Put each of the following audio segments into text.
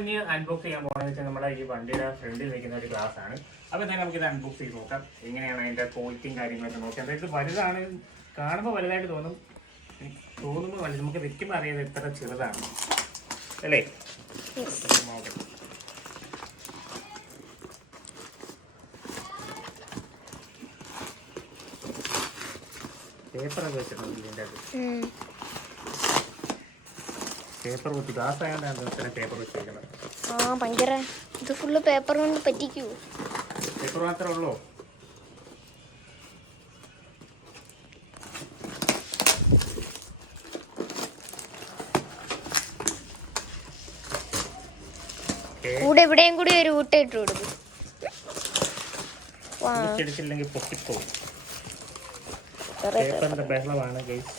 ഇനി അൺബോക്സ് ചെയ്യാൻ പോകുന്നത് വെച്ചാൽ നമ്മുടെ ഈ വണ്ടിയുടെ ഫ്രണ്ടിൽ വെക്കുന്ന ഒരു ഗ്ലാസ് ആണ്. അപ്പോൾ എന്തായാലും നമുക്കിത് അൺബോക്സ് ചെയ്ത് നോക്കാം, എങ്ങനെയാണ് അതിൻ്റെ ക്വാളിറ്റിയും കാര്യങ്ങളൊക്കെ നോക്കാം. അതായത് വലുതാണ്, കാണുമ്പോൾ വലുതായിട്ട് തോന്നുമ്പോൾ വലുത്, നമുക്ക് വെക്കുമ്പോൾ അറിയാതെ എത്ര ചെറുതാണ് അല്ലേ. നോക്കാം. പേപ്പറൊക്കെ വെച്ചിട്ടുണ്ട് ഇതിൻ്റെ അകത്ത്. പേപ്പർ കുത്തി ഗ്ലാസ് ആയതുകൊണ്ടാണ് പേപ്പർ വെച്ചിരിക്കുന്നത്. ഭയങ്കര ഇത് ഫുള്ള് പേപ്പർ കൊണ്ട് പറ്റിക്കൂ. പേപ്പർ മാത്രമേ ഉള്ളൂ. കൂടെ എവിടെയും കൂടി ഒരു ഊട്ട ഇട്ട് കൊടുക്കും. എടുത്തില്ലെങ്കിൽ പൊട്ടിപ്പോകും. പേപ്പറിന്റെ ബഹളമാണ് ഗൈസ്.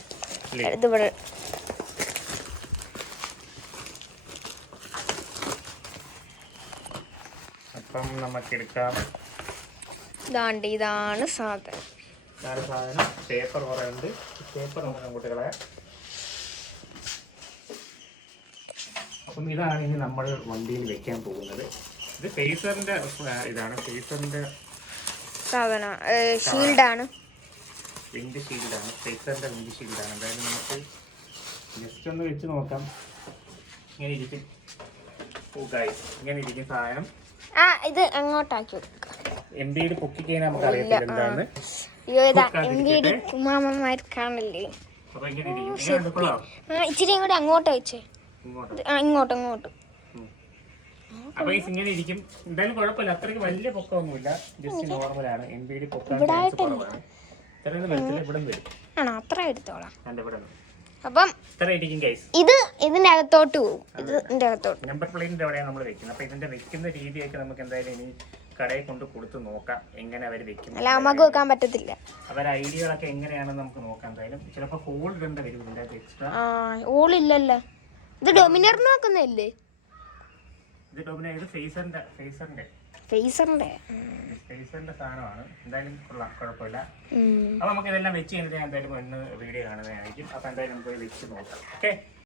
ഇതിവിടെ അപ്പം നമുക്ക് എടുക്കാം. ഇതാണ് സാധനം. പേപ്പർ കുറെ ഉണ്ട്. പേപ്പർ നമുക്ക് കുട്ടികളെ. അപ്പം ഇതാണ് ഇനി നമ്മൾ വണ്ടിയിൽ വെക്കാൻ പോകുന്നത്. ഇത് ഫേസറിന്റെ ഇതാണ്, ഫേസറിന്റെ സാധനം ഷീൽഡാണ്, വിൻഡ് ഷീൽഡാണ്, ഫേസറിന്റെ വിൻഡ് ഷീൽഡാണ്. എന്തായാലും നമുക്ക് ജസ്റ്റ് ഒന്ന് വെച്ച് നോക്കാം. ഇങ്ങനെ ഇരിക്കും. ഇങ്ങനെ ഇരിക്കും സാധനം. ഇത് അങ്ങോട്ടാക്കി കൊടുക്കാം. എംബിയുടെ പൊക്കി കഴിഞ്ഞാൽ നമുക്ക് അറിയത്തില്ല എന്താണ്. കാണില്ലേ. അപ്പൊ ഇങ്ങനെ ഇരിക്കും. ഇച്ചിരിയും കൂടി അങ്ങോട്ട് വെച്ചേ. ഇങ്ങോട്ട്. അപ്പൊ ഇങ്ങനെ ഇരിക്കും. എന്തായാലും കുഴപ്പമില്ല, അത്രയ്ക്ക് വലിയ പൊക്കമൊന്നുമില്ല, ജസ്റ്റ് നോർമലാണ്. എംബിയുടെ പൊക്കം കുറവാണ്. ഇത്രയൊന്നും വരത്തില്ല, ഇവിടെ വരും. ആണോ? അത്ര എടുത്തോളാം. ഇവിടെ അപ്പം ഇത് ഇതിന്റെ അകത്തോട്ട് പോകും. ഇതിന്റെ അകത്തോട്ട് നമ്പർ പ്ലേറ്റിന്റെ എവിടെയാണ് നമ്മൾ വെക്കുന്നത്. അപ്പൊ ഇതിന്റെ വെക്കുന്ന രീതിയൊക്കെ നമുക്ക് എന്തായാലും ഇനി കടയിൽ കൊണ്ട് കൊടുത്ത് നോക്കാം, എങ്ങനെ അവർ വെക്കുന്നത്. അല്ല, നമുക്ക് വെക്കാൻ പറ്റത്തില്ല. അവരുടെ ഐഡിയകളൊക്കെ എങ്ങനെയാണെന്ന് നമുക്ക് നോക്കാം. എന്തായാലും ചിലപ്പോൾ ഹോൾ ഇടേണ്ട വരും ഇതിന്റെ എക്സ്ട്രാ. ഹോളില്ലല്ലോ. ഇത് ഡൊമിനറിന് വെക്കുന്നല്ലേ? ഇത് ഡൊമിനർ, ഇത് ഫേസറിന്റെ സാധനമാണ്. എന്തായാലും കൊള്ളാം, കുഴപ്പമില്ല. അപ്പൊ നമുക്ക് ഇതെല്ലാം വെച്ച് കഴിഞ്ഞിട്ട് ഞാൻ എന്തായാലും ഒന്ന് വീഡിയോ കാണുന്നതായിരിക്കും. അപ്പൊ എന്തായാലും നമുക്ക് വെച്ച് നോക്കാം. ഓക്കെ,